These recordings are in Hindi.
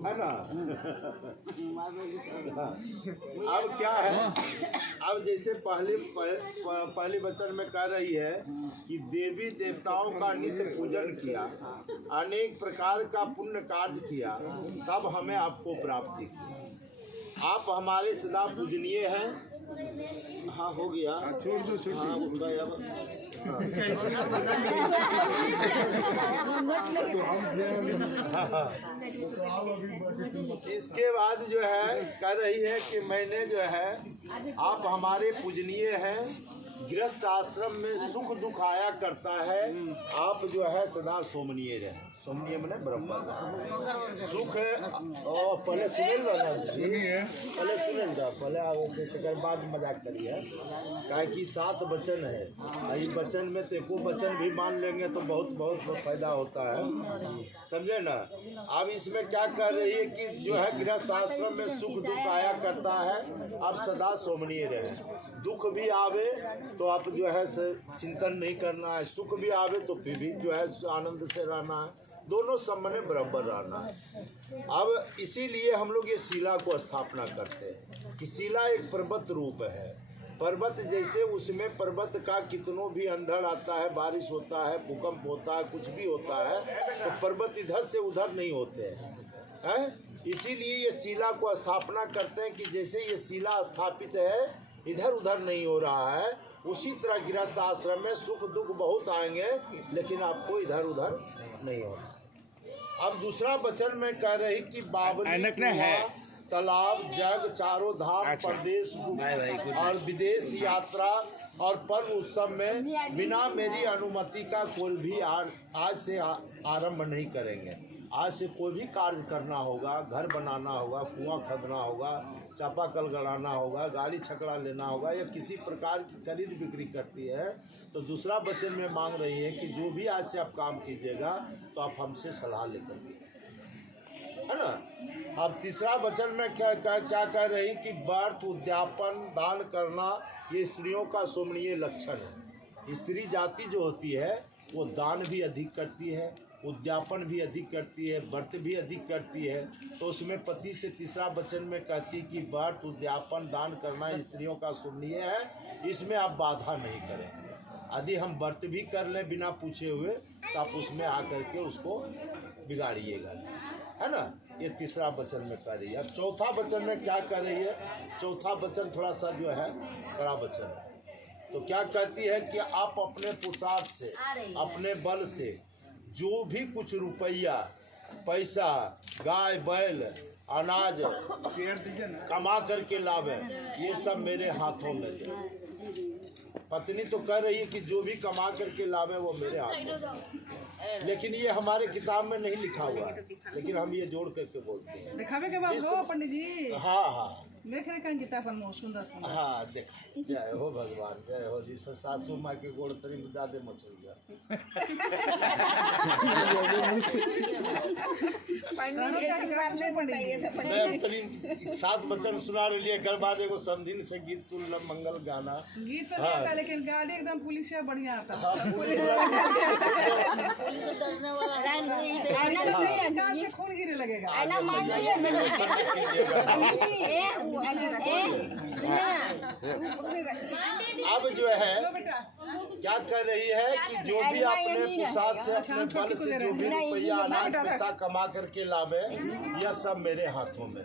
है ना। अब क्या है, अब जैसे पहले वचन में कह रही है कि देवी देवताओं का नित्य पूजन किया, अनेक प्रकार का पुण्य कार्य किया, तब हमें आपको प्राप्ति की। आप हमारे सदा पूजनीय हैं। हाँ हो गया, छोड़ दो, हाँ उठ गए अब। इसके बाद जो है कह रही है कि मैंने जो है आप हमारे पूजनीय हैं, गृहस्थ आश्रम में सुख दुख आया करता है, आप जो है सदा सोमनीय रहे। सोमनीय मने बराबर सुख है। और पहले पहले पहले बाद मजाक करिए, काहे कि 7 वचन है, इस वचन में तो एको वचन भी मान लेंगे तो बहुत फायदा होता है, समझे ना। अब इसमें क्या कर रही है कि जो है गृहस्थ आश्रम में सुख दुख आया करता है, आप सदा सोमनीय रहे। दुख भी आवे तो आप जो है चिंतन नहीं करना है, सुख भी आवे तो फिर भी जो है आनंद से रहना है, दोनों समय बराबर रहना है। अब इसीलिए हम लोग ये शिला को स्थापना करते हैं कि शिला एक पर्वत रूप है। पर्वत जैसे उसमें पर्वत का कितनों भी अंधड़ आता है, बारिश होता है, भूकंप होता है, कुछ भी होता है, तो पर्वत इधर से उधर नहीं होते हैं। इसीलिए ये शिला को स्थापना करते हैं कि जैसे ये शिला स्थापित है, इधर उधर नहीं हो रहा है, उसी तरह गृहस्थ आश्रम में सुख दुख बहुत आएंगे, लेकिन आपको इधर उधर नहीं होना। अब दूसरा वचन में कह रही कि बावली है तालाब जग चारों धाम प्रदेश और विदेश यात्रा और पर्व उत्सव में बिना मेरी अनुमति का कोई भी आज से आरंभ नहीं करेंगे। आज से कोई भी कार्य करना होगा, घर बनाना होगा, कुआं खोदना होगा, चापाकल गड़ाना होगा, गाड़ी छकड़ा लेना होगा, या किसी प्रकार की खरीद बिक्री करती है, तो दूसरा वचन में मांग रही है कि जो भी आज से आप काम कीजिएगा तो आप हमसे सलाह लेकर, है ना। अब तीसरा वचन में क्या कह रही कि व्रत उद्यापन दान करना ये स्त्रियों का सोमनीय लक्षण है। स्त्री जाति जो होती है वो दान भी अधिक करती है, उद्यापन भी अधिक करती है, व्रत भी अधिक करती है। तो उसमें पति से तीसरा वचन में कहती है कि व्रत उद्यापन दान करना स्त्रियों का सोमनीय है, इसमें आप बाधा नहीं करेंगे। यदि हम व्रत भी कर लें बिना पूछे हुए तो आप उसमें आकर के उसको बिगाड़िएगा, है ना। ये तीसरा वचन में कह रही है। अब चौथा वचन में क्या कर रही है, चौथा वचन थोड़ा सा जो है बड़ा वचन है। तो क्या कहती है कि आप अपने पुरुषार्थ से, अपने बल से जो भी कुछ रुपया पैसा गाय बैल अनाज कमा करके लावे, ये सब मेरे हाथों में दे। पत्नी तो कह रही है कि जो भी कमा करके लावे वो मेरे हाथों में, लेकिन ये हमारे किताब में नहीं लिखा हुआ है, लेकिन हम ये जोड़ करके बोलते हैं। दिखावे के बाद हो पंडित जी। हाँ देख रहे कहीं गीता पर मोह सुंदर। हाँ देख, जय हो भगवान, जय हो जी। सासू माँ के गोड़ तरी में ज्यादा मचल गया। 7 वचन सुना रही है, बाद एगो समझिन से गीत सुन ल, मंगल गाना गीत तो आता, लेकिन गाड़ी एकदम पुलिस बढ़िया आता। खून गिरे लगेगा। अब जो है क्या कर रही है कि जो भी अपने पुरुषार्थ से, अपने बल से जो भी रुपया अनाज पैसा कमा करके लावे, यह सब मेरे हाथों में।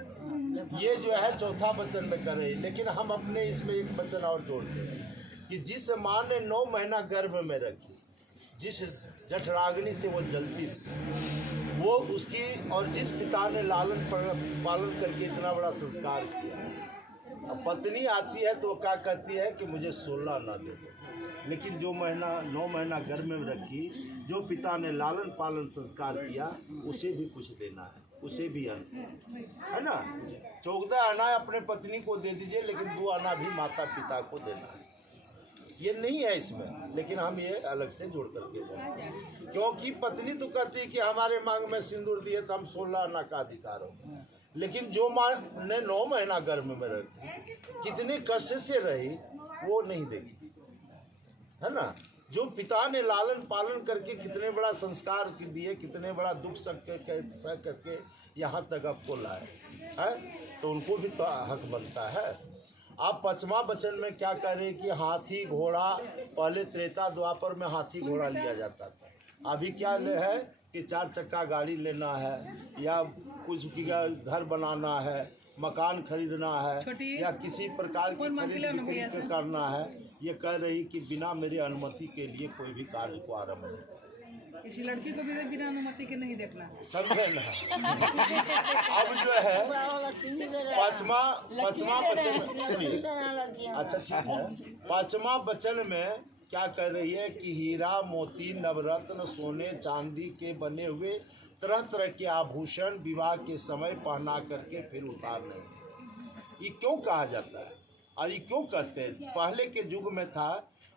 ये जो है चौथा वचन में कर रही है। लेकिन हम अपने इसमें एक वचन और जोड़ते हैं कि जिस माँ ने 9 महीना गर्भ में रखी, जिस जठराग्नि से वो जलती थी, वो उसकी, और जिस पिता ने लालन पालन करके इतना बड़ा संस्कार किया, अब पत्नी आती है तो क्या कहती है कि मुझे 16 ना दे दो, लेकिन जो 9 महीना गर्भ में रखी, जो पिता ने लालन पालन संस्कार किया, उसे भी कुछ देना है, उसे भी अंश है ना। 14 आना अपने पत्नी को दे दीजिए, लेकिन 2 आना भी माता पिता को देना है। ये नहीं है इसमें, लेकिन हम ये अलग से जोड़ करके बोलते हैं, क्योंकि पत्नी तो कहती है कि हमारे मांग में सिंदूर दिए तो हम 16 आना का अधिकार हो, लेकिन जो माँ ने 9 महीना गर्भ में रखी, कितने कष्ट से रही, वो नहीं देखी, है ना। जो पिता ने लालन पालन करके कितने बड़ा संस्कार दिए, कितने बड़ा दुख सह करके यहाँ तक आपको लाए है, तो उनको भी तो हक बनता है। आप 5वां वचन में क्या कह रहे हैं कि हाथी घोड़ा, पहले त्रेता द्वापर में हाथी घोड़ा लिया जाता था, अभी क्या है कि 4 चक्का गाड़ी लेना है, या कुछ घर बनाना है, मकान खरीदना है, या किसी प्रकार की खरीद बिक्री करना है। ये कह रही कि बिना मेरी अनुमति के लिए कोई भी कार्य को आरम्भ नहीं। किसी लड़की को भी बिना अनुमति के नहीं देखना, समझे ना। अब जो है 5वां वचन सुनिए, अच्छा ठीक है। 5वां वचन में क्या कर रही है कि हीरा मोती नवरत्न सोने चांदी के बने हुए तरह तरह के आभूषण विवाह के समय पहना करके फिर उतारने। ये क्यों कहा जाता है और ये क्यों कहते हैं? पहले के युग में था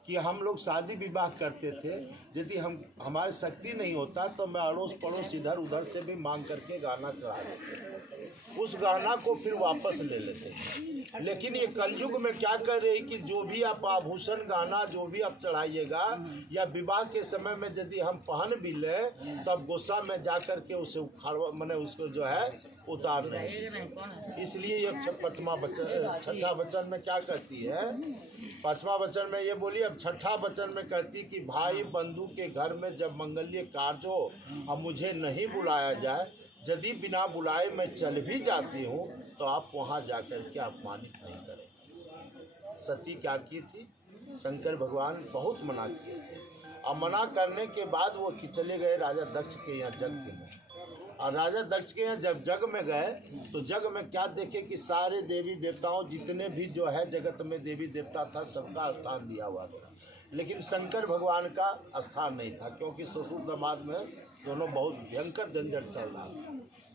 कि हम लोग शादी विवाह करते थे, यदि हमारी शक्ति नहीं होता तो मैं अड़ोस पड़ोस इधर उधर से भी मांग करके गहना चढ़ा देते, उस गहना को फिर वापस ले लेते थे। लेकिन ये कलयुग में क्या कर रही कि जो भी आप आभूषण गहना जो भी आप चढ़ाइएगा, या विवाह के समय में यदि हम पहन भी लें तब गुस्सा में जा करके उसे उखाड़ मैंने उसको जो है उतार नहीं। इसलिए ये 5वां वचन 6ठा वचन में क्या कहती है? 5वां वचन में ये बोली। अब 6ठा वचन में कहती कि भाई बंधु के घर में जब मंगल्य कार्य हो अब मुझे नहीं बुलाया जाए, यदि बिना बुलाए मैं चल भी जाती हूँ तो आप वहाँ जाकर के अपमानित नहीं करें। सती क्या की थी? शंकर भगवान बहुत मना किए थे, और मना करने के बाद वो चले गए राजा दक्ष के यहाँ जग में। और राजा दक्ष के यहाँ जब जग में गए तो जग में क्या देखे कि सारे देवी देवताओं जितने भी जो है जगत में देवी देवता था सबका स्थान दिया हुआ था, लेकिन शंकर भगवान का स्थान नहीं था, क्योंकि ससुर दामाद में दोनों बहुत भयंकर झंझट चल रहा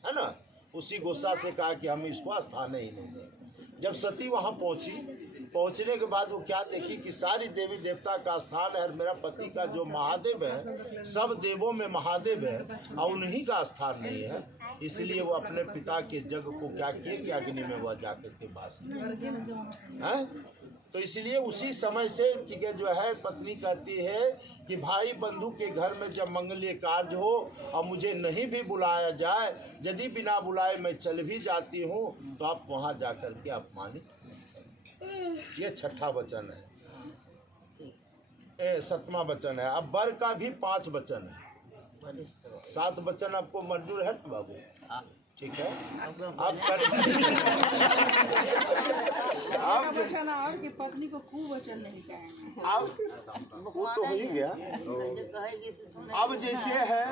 है ना। उसी गुस्सा से कहा कि हम इसको स्थान ही नहीं देंगे। जब सती वहाँ पहुँची, पहुँचने के बाद वो क्या देखी कि सारी देवी देवता का स्थान है, मेरा पति का जो महादेव है सब देवों में महादेव है और उन्हीं का स्थान नहीं है। इसलिए वो अपने पिता के जग को क्या किए कि अग्नि में वह जाकर के बास है। तो इसलिए उसी समय से कि जो है पत्नी कहती है कि भाई बंधु के घर में जब मंगल्य कार्य हो और मुझे नहीं भी बुलाया जाए, यदि बिना बुलाए मैं चल भी जाती हूँ तो आप वहाँ जाकर के अपमानित। ये 6ठा वचन है। 7वां वचन है। अब वर का भी 5 वचन है। 7 वचन आपको मंजूर है बाबू? ठीक है। आप वचन और कि पत्नी को कुवचन नहीं कहेंगे। अब वो तो हो ही गया। अब जैसे है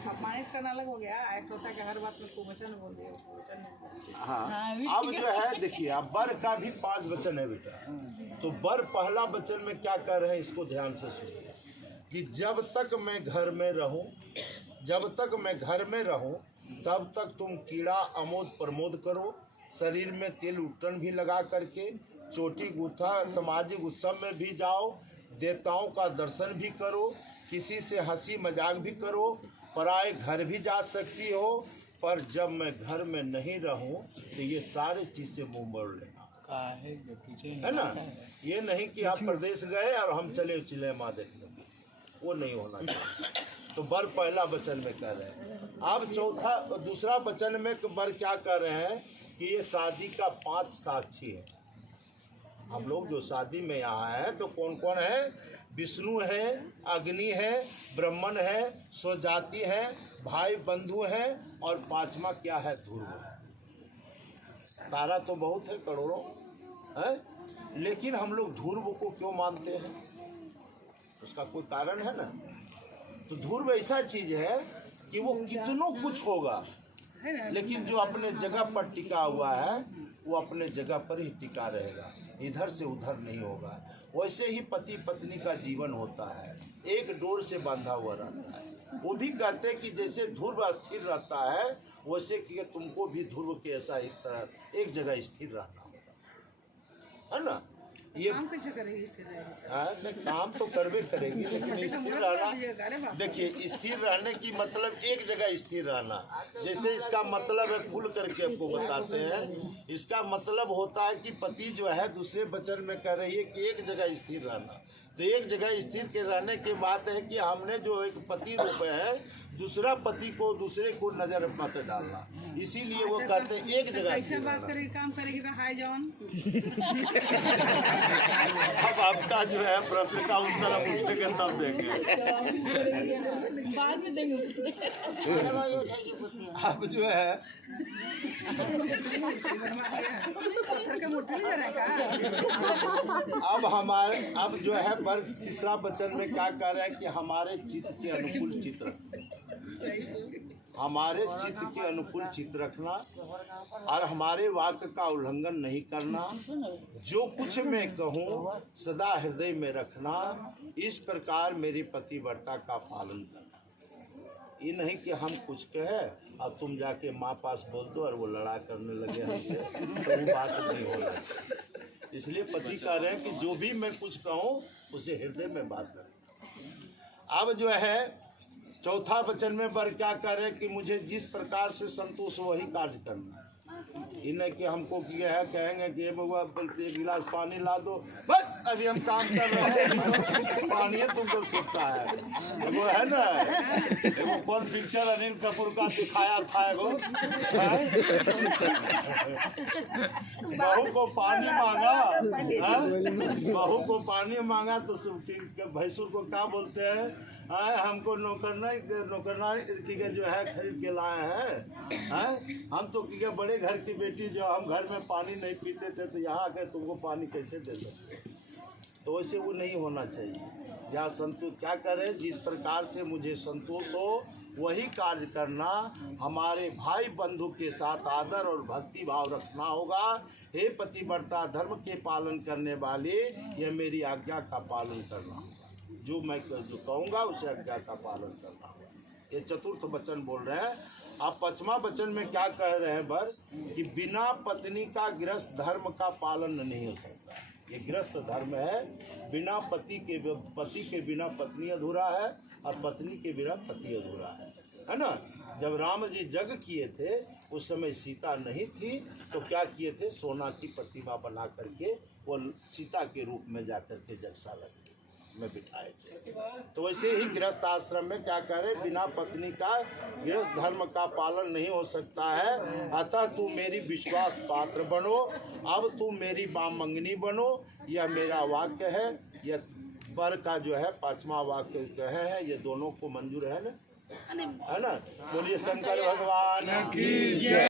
अपमानित करना अलग हो गया, एक होता है कि हर बात में कुवचन बोल दिया, कुवचन नहीं। हाँ, अब जो है देखिए, अब वर का भी 5 वचन है बेटा। तो वर पहला वचन में क्या कर रहे हैं इसको ध्यान से सुनिए कि जब तक मैं घर में रहूं, जब तक मैं घर में रहूं तब तक तुम कीड़ा अमोद प्रमोद करो, शरीर में तेल उट्टन भी लगा करके, चोटी गुथा सामाजिक उत्सव में भी जाओ, देवताओं का दर्शन भी करो, किसी से हंसी मजाक भी करो, पराए घर भी जा सकती हो, पर जब मैं घर में नहीं रहूं तो ये सारे चीज़ से मुंह मोड़ लेना है ना। ये नहीं कि आप प्रदेश गए और हम चले चिलेमा देखने, वो नहीं होना चाहिए। तो वर पहला वचन में कह रहे हैं। अब दूसरा वचन में वर क्या कर रहे हैं कि ये शादी का 5 साक्षी है। हम लोग जो शादी में यहाँ हैं तो कौन कौन है? विष्णु है, अग्नि है, ब्रह्मन है, स्वजाति है, भाई बंधु है, और 5वां क्या है? ध्रुव है। तारा तो बहुत है, करोड़ों है, लेकिन हम लोग ध्रुव को क्यों मानते हैं? उसका कोई कारण है ना। तो ध्रुव ऐसा चीज है कि वो कितनों कुछ होगा, लेकिन जो अपने जगह पर टिका हुआ है वो अपने जगह पर ही टिका रहेगा, इधर से उधर नहीं होगा। वैसे ही पति पत्नी का जीवन होता है, एक डोर से बांधा हुआ रहता है। वो भी कहते हैं कि जैसे ध्रुव स्थिर रहता है वैसे कि तुमको भी ध्रुव के ऐसा एक जगह स्थिर रहना होगा, है ना। ये काम कैसे करेगी स्थिर रहेगी? हाँ, काम तो करवे करेगी, लेकिन स्थिर रहना, देखिए स्थिर रहने की मतलब एक जगह स्थिर रहना। जैसे इसका मतलब है खुल करके आपको बताते हैं, इसका मतलब होता है कि पति जो है दूसरे वचन में कह रही है कि एक जगह स्थिर रहना। तो एक जगह स्थिर के रहने के बात है कि हमने जो एक पति रूप है, दूसरा पति को दूसरे को नजर मत डालना, इसीलिए वो कहते हैं एक जगह ऐसे स्थिर बात रहना। करेगी काम करेगी तो हाय जॉन। अब आपका जो है प्रश्न का उत्तर हम उठेंगे तब देंगे। बाद में देंगे। अब जो है अब जो है वर्ग तीसरा वचन में क्या कह रहे हैं कि हमारे चित्त के अनुकूल चित्त रखना, हमारे चित्त के अनुकूल चित्त रखना और हमारे वाक्य का उल्लंघन नहीं करना, जो कुछ मैं कहूँ सदा हृदय में रखना, इस प्रकार मेरी पतिव्रता का पालन करना। ये नहीं कि हम कुछ कहे और तुम जाके माँ पास बोल दो और वो लड़ा करने लगे हमसे, तो वो बात नहीं होना। इसलिए पति कह रहे हैं कि जो भी मैं कुछ कहूँ उसे हृदय में बात करें। अब जो है चौथा वचन में वर क्या कह रहे हैं कि मुझे जिस प्रकार से संतोष वही कार्य करना है। इन्हें कि हमको किया है कहेंगे कि ये बउआ बोलते एक गिलास पानी ला दो, बस अभी हम काम कर रहे हैं, पानी तुमको सूखता है। वो है ना वो कौन पिक्चर अनिल कपूर का दिखाया था एगो, बहू को पानी मांगा, बहू को पानी मांगा तो भैंसुर को क्या बोलते हैं, हमको नौकरना जो है खरीद के लाए हैं, हम तो बड़े घर की बेटी जो हम घर में पानी नहीं पीते थे तो यहाँ आकर तुमको पानी कैसे दे सकते। तो वैसे वो नहीं होना चाहिए। यहाँ संतोष क्या करे, जिस प्रकार से मुझे संतोष हो वही कार्य करना, हमारे भाई बंधु के साथ आदर और भक्ति भाव रखना होगा। हे पतिव्रता धर्म के पालन करने वाले, यह मेरी आज्ञा का पालन करना होगा, जो मैं जो कहूँगा उसे आज्ञा का पालन करना होगा। ये चतुर्थ वचन बोल रहे हैं। आप पांचवा वचन में क्या कह रहे हैं वर, कि बिना पत्नी का गृहस्थ धर्म का पालन नहीं हो सकता। ये गृहस्थ धर्म है, बिना पति के बिना पत्नी अधूरा है और पत्नी के बिना पति अधूरा है ना। जब राम जी जग किए थे उस समय सीता नहीं थी, तो क्या किए थे, सोना की प्रतिमा बना करके वो सीता के रूप में जाकर के जगशाला में बिठाए थे। तो वैसे ही गृहस्थ आश्रम में क्या करे, बिना पत्नी का गृहस्थ धर्म का पालन नहीं हो सकता है। अतः तू मेरी विश्वास पात्र बनो, अब तू मेरी बामंगनी बनो, यह मेरा वाक्य है। यह वर का जो है पांचवा वाक्य कहे है, ये दोनों को मंजूर है ना, है ना। बोलिए शंकर भगवान की जय।